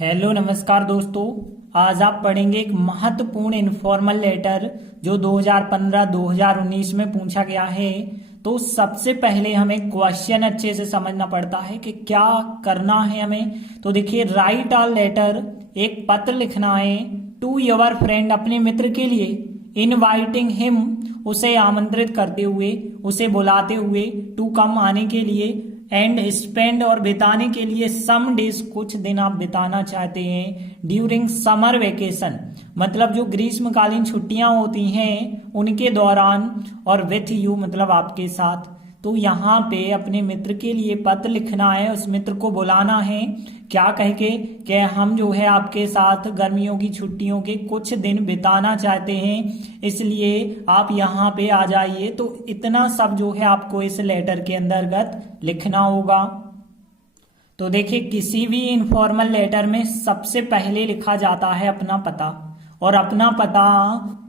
Hello नमस्कार दोस्तों। आज आप पढ़ेंगे एक महत्वपूर्ण इनफॉर्मल लेटर जो 2015-2019 में पूछा गया है। तो सबसे पहले हमें क्वेश्चन अच्छे से समझना पड़ता है कि क्या करना है हमें। तो देखिए, राइट अ लेटर, एक पत्र लिखना है टू योर फ्रेंड, अपने मित्र के लिए, इनवाइटिंग हिम, उसे आमंत्रित करते हुए, उसे बुलाते हुए, टू कम, आने के लिए, एंड स्पेंड, और बिताने के लिए, सम डेज, कुछ दिन आप बिताना चाहते हैं, ड्यूरिंग समर वेकेशन, मतलब जो ग्रीष्मकालीन छुट्टियां होती हैं उनके दौरान, और विथ यू मतलब आपके साथ। तो यहाँ पे अपने मित्र के लिए पत्र लिखना है, उस मित्र को बुलाना है, क्या कह के कि हम जो है आपके साथ गर्मियों की छुट्टियों के कुछ दिन बिताना चाहते हैं, इसलिए आप यहाँ पे आ जाइए। तो इतना सब जो है आपको इस लेटर के अंतर्गत लिखना होगा। तो देखिए, किसी भी इनफॉर्मल लेटर में सबसे पहले लिखा जाता है अपना पता, और अपना पता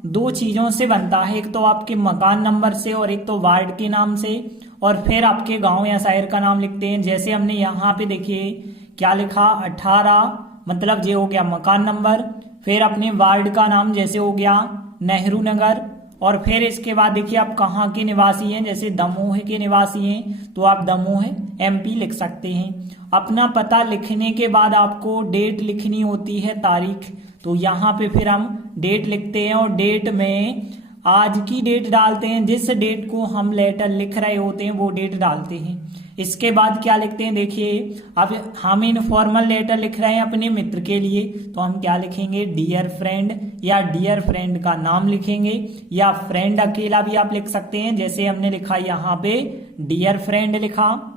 दो चीजों से बनता है, एक तो आपके मकान नंबर से और एक तो वार्ड के नाम से, और फिर आपके गांव या शहर का नाम लिखते हैं। जैसे हमने यहाँ पे देखिए क्या लिखा, 18, मतलब ये हो गया मकान नंबर, फिर अपने वार्ड का नाम जैसे हो गया नेहरू नगर, और फिर इसके बाद देखिए आप कहाँ के निवासी हैं, जैसे दमोह के निवासी हैं तो आप दमोह एमपी लिख सकते हैं। अपना पता लिखने के बाद आपको डेट लिखनी होती है, तारीख। तो यहाँ पे फिर हम डेट लिखते हैं, और डेट में आज की डेट डालते हैं, जिस डेट को हम लेटर लिख रहे होते हैं वो डेट डालते हैं। इसके बाद क्या लिखते हैं, देखिए अब हम इनफॉर्मल लेटर लिख रहे हैं अपने मित्र के लिए, तो हम क्या लिखेंगे, डियर फ्रेंड, या डियर फ्रेंड का नाम लिखेंगे, या फ्रेंड अकेला भी आप लिख सकते हैं, जैसे हमने लिखा यहाँ पे डियर फ्रेंड लिखा।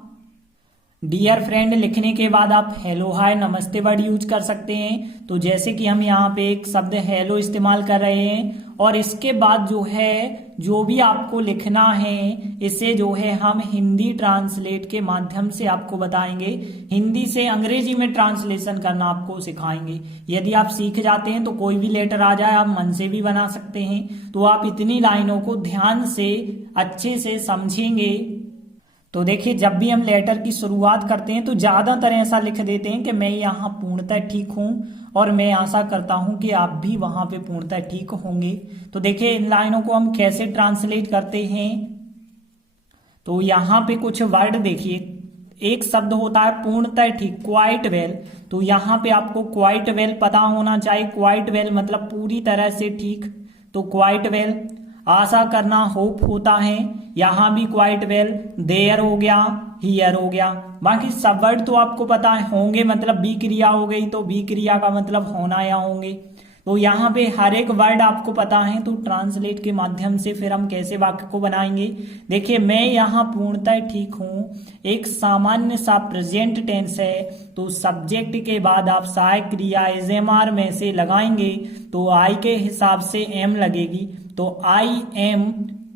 डियर फ्रेंड लिखने के बाद आप हेलो, हाय, नमस्ते वर्ड यूज कर सकते हैं। तो जैसे कि हम यहाँ पे एक शब्द हेलो इस्तेमाल कर रहे हैं, और इसके बाद जो है जो भी आपको लिखना है इसे जो है हम हिंदी ट्रांसलेट के माध्यम से आपको बताएंगे, हिंदी से अंग्रेजी में ट्रांसलेशन करना आपको सिखाएंगे। यदि आप सीख जाते हैं तो कोई भी लेटर आ जाए आप मन से भी बना सकते हैं। तो आप इतनी लाइनों को ध्यान से अच्छे से समझेंगे। तो देखिए, जब भी हम लेटर की शुरुआत करते हैं तो ज्यादातर ऐसा लिख देते हैं कि मैं यहाँ पूर्णतः ठीक हूँ, और मैं आशा करता हूँ कि आप भी वहां पे पूर्णतः ठीक होंगे। तो देखिए, इन लाइनों को हम कैसे ट्रांसलेट करते हैं। तो यहाँ पे कुछ वर्ड देखिए, एक शब्द होता है पूर्णतः ठीक, क्वाइट वेल। तो यहाँ पे आपको क्वाइट वेल पता होना चाहिए। क्वाइट वेल मतलब पूरी तरह से ठीक, तो क्वाइट वेल। आशा करना होप होता है, यहाँ भी क्वाइट वेल। देयर हो गया, हियर हो गया। बाकी सब वर्ड तो आपको पता है, होंगे मतलब बी क्रिया हो गई, तो बी क्रिया का मतलब होना या होंगे। तो यहाँ पे हर एक वर्ड आपको पता है, तो ट्रांसलेट के माध्यम से फिर हम कैसे वाक्य को बनाएंगे। देखिए, मैं यहाँ पूर्णतः ठीक हूँ, एक सामान्य सा प्रेजेंट टेंस है, तो सब्जेक्ट के बाद आप सहायक क्रिया एम में से लगाएंगे, तो आई के हिसाब से एम लगेगी। तो आई am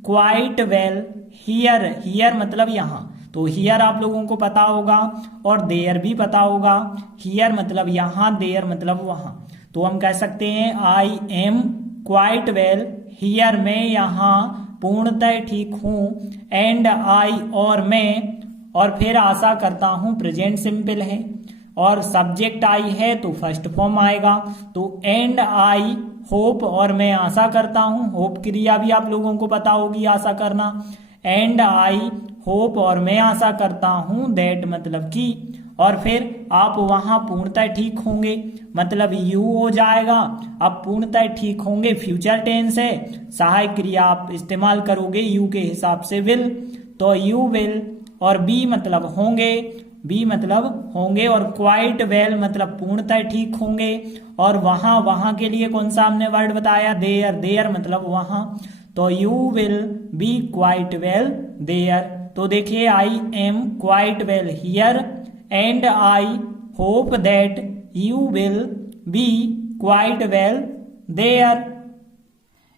quite well here, here मतलब यहाँ, तो हियर आप लोगों को पता होगा, और देयर भी पता होगा। हियर मतलब यहाँ, देयर मतलब वहां। तो हम कह सकते हैं आई एम क्वाइट वेल हियर, मैं यहाँ पूर्णतः ठीक हूँ, एंड आई, और मैं, और फिर आशा करता हूँ, प्रेजेंट सिंपल है, और सब्जेक्ट आई है तो फर्स्ट फॉर्म आएगा। तो एंड आई होप, और मैं आशा करता हूँ, होप क्रिया भी आप लोगों को पता होगी, आशा करना। एंड आई होप, और मैं आशा करता हूँ, दैट मतलब कि, और फिर आप वहां पूर्णतः ठीक होंगे, मतलब यू हो जाएगा। अब पूर्णतः ठीक होंगे फ्यूचर टेंस है, सहायक क्रिया आप इस्तेमाल करोगे यू के हिसाब से विल, तो यू विल, और बी मतलब होंगे, बी मतलब होंगे, और क्वाइट वेल मतलब पूर्णतः ठीक होंगे, और वहां के लिए कौन सा हमने वर्ड बताया, देयर, देयर मतलब वहां, तो you will be quite well there. तो देखिए, I am quite well here, and I hope that you will be quite well there.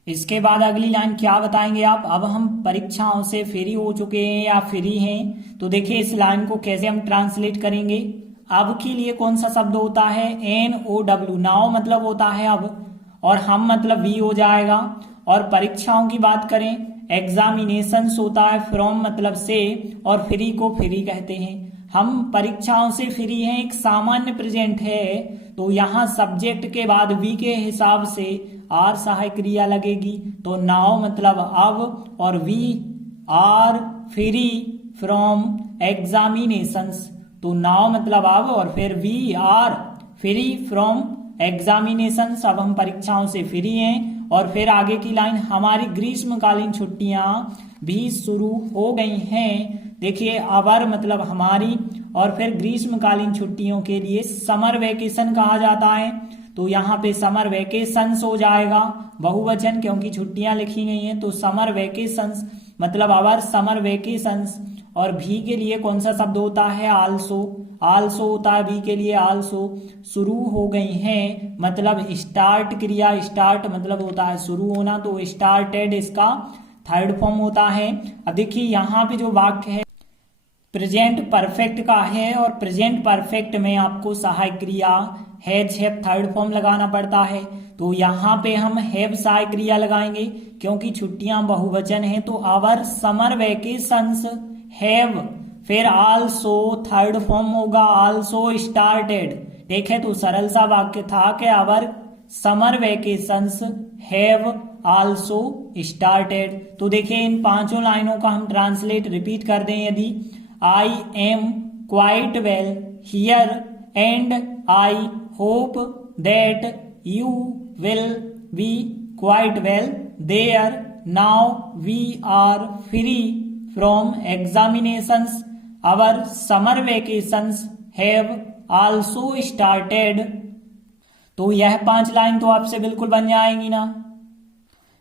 इसके बाद अगली लाइन क्या बताएंगे आप, अब हम परीक्षाओं से फ्री हो चुके हैं या फ्री हैं, तो देखिए इस लाइन को कैसे हम ट्रांसलेट करेंगे। अब के लिए कौन सा शब्द होता है, NOW, नाउ मतलब होता है अब, और हम मतलब वी हो जाएगा। और परीक्षाओं की बात करें, एग्जामिनेशंस होता है, फ्रॉम मतलब से, और फ्री को फ्री कहते हैं। हम परीक्षाओं से फ्री हैं, एक सामान्य प्रेजेंट है, तो यहाँ सब्जेक्ट के बाद वी के हिसाब से आर सहायक क्रिया लगेगी। तो नाउ मतलब अब, और we are free from examinations, तो नाउ मतलब अब, और फिर we are free from examinations, अब हम परीक्षाओं से फ्री हैं। और फिर आगे की लाइन, हमारी ग्रीष्मकालीन छुट्टियां भी शुरू हो गई हैं। देखिए अवर मतलब हमारी, और फिर ग्रीष्मकालीन छुट्टियों के लिए समर वेकेशन कहा जाता है, तो यहाँ पे समर वेकेशंस हो जाएगा बहुवचन, क्योंकि छुट्टियां लिखी गई हैं। तो समर वेकेशंस मतलब आवर समर वेकेशंस। और भी के लिए कौन सा शब्द होता है? आल्सो, आल्सो होता है भी के लिए, आल्सो। शुरू हो गई हैं मतलब स्टार्ट क्रिया, स्टार्ट मतलब होता है शुरू होना, तो स्टार्टेड इसका थर्ड फॉर्म होता है। अब देखिए यहाँ पे जो वाक्य है प्रेजेंट परफेक्ट का है, और प्रेजेंट परफेक्ट में आपको सहायक क्रिया हैज हैव थर्ड फॉर्म लगाना पड़ता है। तो यहाँ पे हम हैव सहायक क्रिया लगाएंगे क्योंकि छुट्टियां बहुवचन है। तो आवर समर वेकेशंस हैव, फिर आल्सो थर्ड फॉर्म होगा आल्सो स्टार्टेड। देखे तो सरल सा वाक्य था कि our summer vacations have also started. तो देखिए इन पांचों लाइनों का हम ट्रांसलेट रिपीट कर दें यदि, I am quite well here and I hope that you will be quite well there, now we are free from examinations, our summer vacations have also started. तो यह 5 लाइन तो आपसे बिल्कुल बन जाएंगी ना।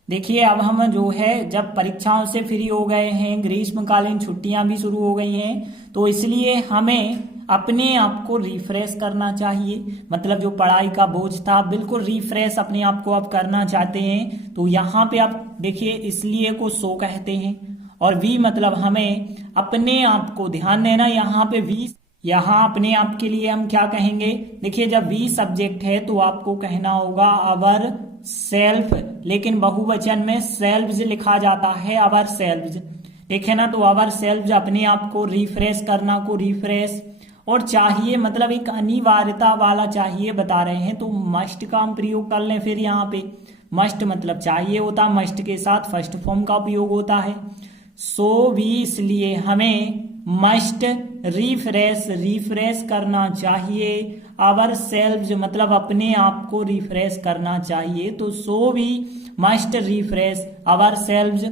देखिए अब हम जो है जब परीक्षाओं से फ्री हो गए हैं, ग्रीष्मकालीन छुट्टियां भी शुरू हो गई हैं, तो इसलिए हमें अपने आप को रिफ्रेश करना चाहिए। मतलब जो पढ़ाई का बोझ था बिल्कुल रिफ्रेश अपने आप को आप करना चाहते हैं। तो यहाँ पे आप देखिए इसलिए को सो कहते हैं, और वी मतलब हमें अपने आप को ध्यान देना। यहाँ पे वी, यहाँ अपने आप के लिए हम क्या कहेंगे? देखिए जब वी सब्जेक्ट है तो आपको कहना होगा अवर सेल्फ, लेकिन बहुवचन में सेल्व्स लिखा जाता है, अवर सेल्व्स। देखे ना, तो अवर सेल्व्स अपने आप को रिफ्रेश करना को रिफ्रेश, और चाहिए मतलब एक अनिवार्यता वाला चाहिए बता रहे हैं, तो मस्ट का हम प्रयोग कर लें। फिर यहाँ पे मस्ट मतलब चाहिए होता, मस्ट के साथ फर्स्ट फॉर्म का उपयोग होता है। सो भी इसलिए हमें मस्ट रिफ्रेश, रिफ्रेश करना चाहिए। आवर सेल्व्स मतलब अपने आप को रिफ्रेश करना चाहिए, तो सो भी मस्ट रिफ्रेश आवर सेल्व्स।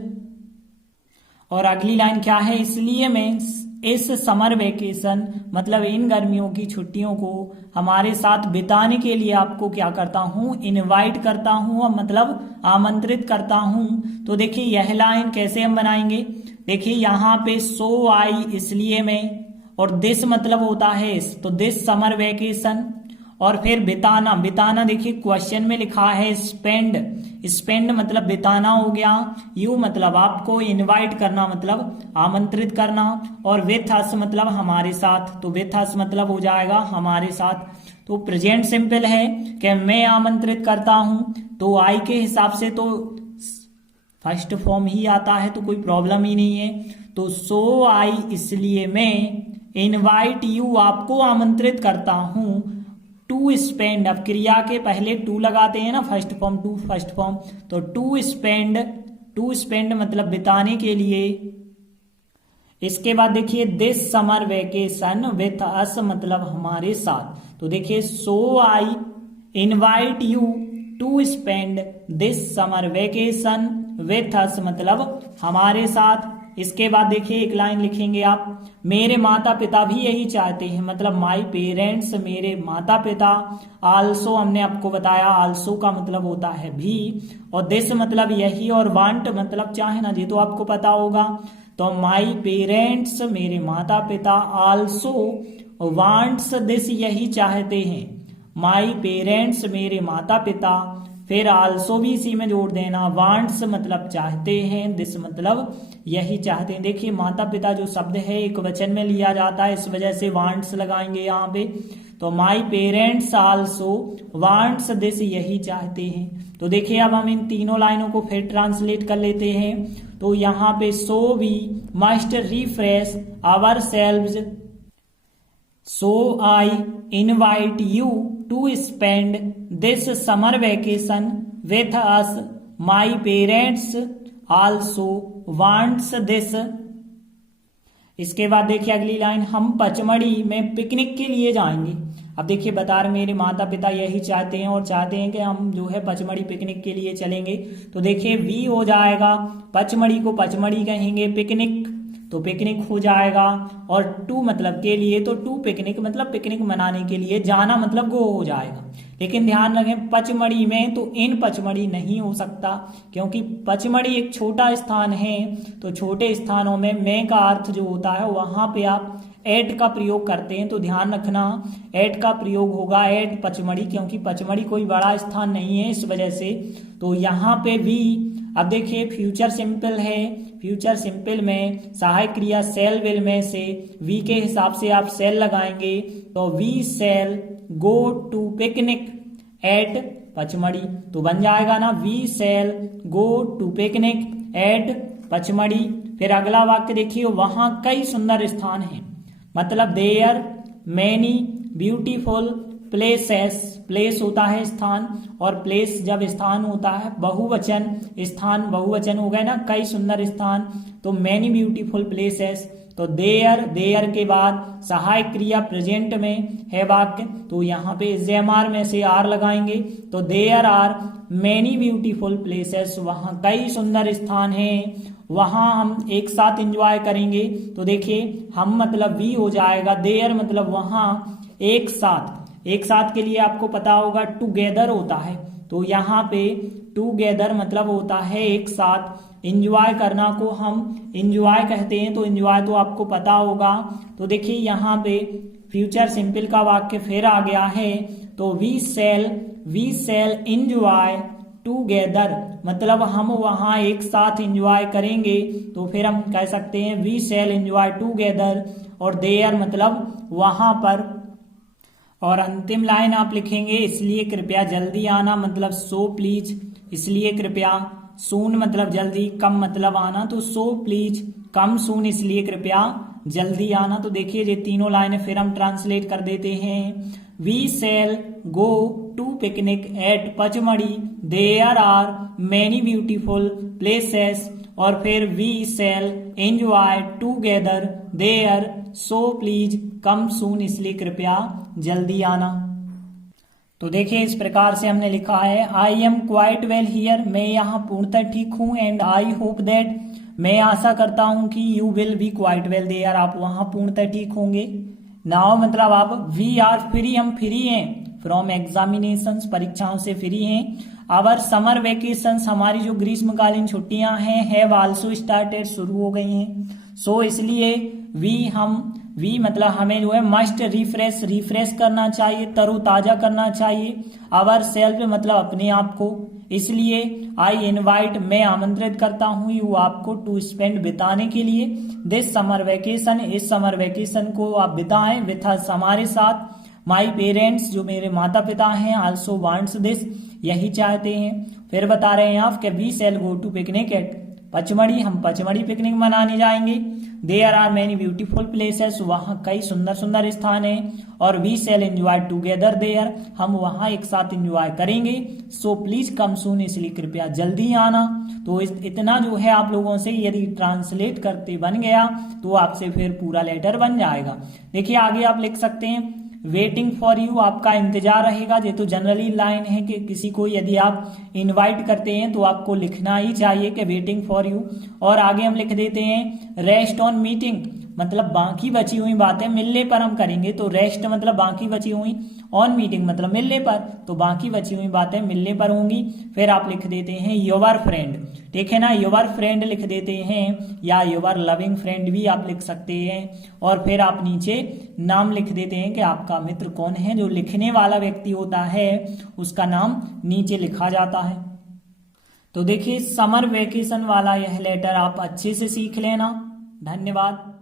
और अगली लाइन क्या है? इसलिए मैं इस समर वेकेशन मतलब इन गर्मियों की छुट्टियों को हमारे साथ बिताने के लिए आपको क्या करता हूं? इनवाइट करता हूं, मतलब आमंत्रित करता हूं। तो देखिए यह लाइन कैसे हम बनाएंगे? देखिए यहाँ पे सो आई इसलिए मैं, और दिस मतलब होता है इस, तो दिस समर वेकेशन। और फिर बिताना, बिताना देखिए क्वेश्चन में लिखा है स्पेंड, स्पेंड मतलब बिताना हो गया। यू मतलब आपको, इनवाइट करना मतलब आमंत्रित करना, और विथ अस मतलब हमारे साथ, तो विथ अस मतलब हो जाएगा हमारे साथ। तो प्रेजेंट सिंपल है कि मैं आमंत्रित करता हूं, तो आई के हिसाब से तो फर्स्ट फॉर्म ही आता है, तो कोई प्रॉब्लम ही नहीं है। तो सो आई इसलिए मैं, इनवाइट यू आपको आमंत्रित करता हूं, टू स्पेंड, अब क्रिया के पहले टू लगाते हैं ना, first form to first form, तो टू स्पेंड, टू स्पेंड मतलब बिताने के लिए। इसके बाद देखिए this summer vacation with us मतलब हमारे साथ, तो देखिए so I invite you to spend this summer vacation with us मतलब हमारे साथ। इसके बाद देखिए एक लाइन लिखेंगे आप, मेरे माता पिता भी यही चाहते हैं, मतलब माई पेरेंट्स मेरे माता पिता। आल्सो हमने आपको बताया आल्सो का मतलब होता है भी, और दिस मतलब यही, और वांट मतलब चाहे ना, ये तो आपको पता होगा। तो माई पेरेंट्स मेरे माता पिता आल्सो वांट्स दिस यही चाहते हैं, माई पेरेंट्स मेरे माता पिता, फिर आल्सो भी इसी में जोड़ देना, वांट्स मतलब चाहते हैं, दिस मतलब यही चाहते हैं। देखिए माता पिता जो शब्द है एक वचन में लिया जाता है, इस वजह से वांट्स लगाएंगे यहाँ पे। तो माई पेरेंट्स आल्सो वांट्स दिस यही चाहते हैं। तो देखिए अब हम इन तीनों लाइनों को फिर ट्रांसलेट कर लेते हैं। तो यहाँ पे so we must refresh ourselves so I invite you to spend this summer vacation with us, my parents also wants this. इसके बाद देखिए अगली लाइन, हम पचमढ़ी में पिकनिक के लिए जाएंगे। अब देखिए बता रहे मेरे माता पिता यही चाहते हैं और चाहते हैं कि हम जो है पचमढ़ी पिकनिक के लिए चलेंगे। तो देखिए वी हो जाएगा, पचमढ़ी को पचमढ़ी कहेंगे, पिकनिक तो पिकनिक हो जाएगा, और टू मतलब के लिए, तो टू पिकनिक मतलब पिकनिक मनाने के लिए, जाना मतलब गो हो जाएगा। लेकिन ध्यान रखें पचमढ़ी में तो इन पचमढ़ी नहीं हो सकता, क्योंकि पचमढ़ी एक छोटा स्थान है। तो छोटे स्थानों में मैं का अर्थ जो होता है वहां पे आप एट का प्रयोग करते हैं। तो ध्यान रखना एट का प्रयोग होगा, एट पचमढ़ी, क्योंकि पचमढ़ी कोई बड़ा स्थान नहीं है इस वजह से। तो यहाँ पे वी, अब देखिए फ्यूचर सिंपल है, फ्यूचर सिंपल में सहायक क्रिया सेल विल में से वी के हिसाब से आप सेल लगाएंगे। तो we shall go to picnic at Pachmarhi, तो बन जाएगा ना we shall go to picnic at Pachmarhi. फिर अगला वाक्य देखिए, वहां कई सुंदर स्थान हैं, मतलब there many beautiful places, place होता है स्थान, और प्लेस जब स्थान होता है बहुवचन, स्थान बहुवचन हो गए ना, कई सुंदर स्थान, तो मैनी ब्यूटीफुल प्लेसेस। तो देयर, देयर के बाद सहायक क्रिया प्रेजेंट में है वाक्य, तो यहाँ पे जेएमआर में से आर लगाएंगे। तो there are many beautiful places, वहां कई सुंदर स्थान हैं, वहां हम एक साथ एंजॉय करेंगे। तो देखिए हम मतलब वी हो जाएगा, देयर मतलब वहां, एक साथ, एक साथ के लिए आपको पता होगा टुगेदर होता है, तो यहाँ पे टुगेदर मतलब होता है एक साथ। इंजॉय करना को हम इंजॉय कहते हैं, तो इंजॉय तो आपको पता होगा। तो देखिए यहाँ पे फ्यूचर सिंपल का वाक्य फिर आ गया है, तो वी सेल इंजॉय टुगेदर, मतलब हम वहां एक साथ इंजॉय करेंगे। तो फिर हम कह सकते हैं वी सेल इंजॉय टुगेदर, और देयर मतलब वहां पर। और अंतिम लाइन आप लिखेंगे, इसलिए कृपया जल्दी आना, मतलब सो प्लीज, इसलिए कृपया, सून मतलब जल्दी, कम मतलब आना, तो सो प्लीज कम सून, इसलिए कृपया जल्दी आना। तो देखिए ये तीनों लाइनें फिर हम ट्रांसलेट कर देते हैं। We shall go to picnic at Pachmarhi, there are many beautiful places, और फिर we shall enjoy together there, so please come soon, इसलिए कृपया जल्दी आना। तो देखिए इस प्रकार से हमने लिखा है, आई एम क्वाइट वेल हियर, मैं यहाँ पूर्णतः ठीक हूँ, एंड आई होप दैट, मैं आशा करता हूँ कि you will be quite well there, आप वहां पूर्णतः ठीक होंगे। नाउ मतलब आप, वी आर फ्री, हम फ्री हैं, फ्रॉम एग्जामिनेशंस, परीक्षाओं से फ्री हैं। आवर समर वेकेशंस, हमारी जो ग्रीष्मकालीन छुट्टियां हैं, हैव आल्सो स्टार्टेड, शुरू हो गई हैं। सो इसलिए वी मतलब हमें जो है मस्ट रिफ्रेश, रिफ्रेश करना चाहिए, तरोताजा करना चाहिए। आवर सेल्फ मतलब अपने आप को, इसलिए आई इनवाइट, मैं आमंत्रित करता हूँ, यू आपको, टू स्पेंड बिताने के लिए, दिस समर वेकेशन, इस समर वेकेशन को आप बिताएं, विथ अस हमारे साथ, माई पेरेंट्स जो मेरे माता पिता हैं, आल्सो वांट्स दिस यही चाहते हैं। फिर बता रहे हैं आप कि we shall go to picnic at Pachmarhi, हम पचमढ़ी पिकनिक मनाने जाएंगे। There are many beautiful places, वहां कई सुंदर सुंदर स्थान हैं। और we shall enjoy together there, हम वहां एक साथ एंजॉय करेंगे। सो प्लीज कम सून, इसलिए कृपया जल्दी आना। तो इतना जो है आप लोगों से यदि ट्रांसलेट करते बन गया तो आपसे फिर पूरा लेटर बन जाएगा। देखिए आगे आप लिख सकते हैं, वेटिंग फॉर यू, आपका इंतजार रहेगा। ये तो जनरली लाइन है कि किसी को यदि आप इनवाइट करते हैं तो आपको लिखना ही चाहिए कि वेटिंग फॉर यू। और आगे हम लिख देते हैं, रेस्ट ऑन मीटिंग, मतलब बाकी बची हुई बातें मिलने पर हम करेंगे। तो रेस्ट मतलब बाकी बची हुई, ऑन मीटिंग मतलब मिलने पर, तो बाकी बची हुई बातें मिलने पर होंगी। फिर आप लिख देते हैं योर फ्रेंड, ठीक है ना, योर फ्रेंड लिख देते हैं, या योर लविंग फ्रेंड भी आप लिख सकते हैं। और फिर आप नीचे नाम लिख देते हैं कि आपका मित्र कौन है। जो लिखने वाला व्यक्ति होता है उसका नाम नीचे लिखा जाता है। तो देखिए समर वेकेशन वाला यह लेटर आप अच्छे से सीख लेना। धन्यवाद।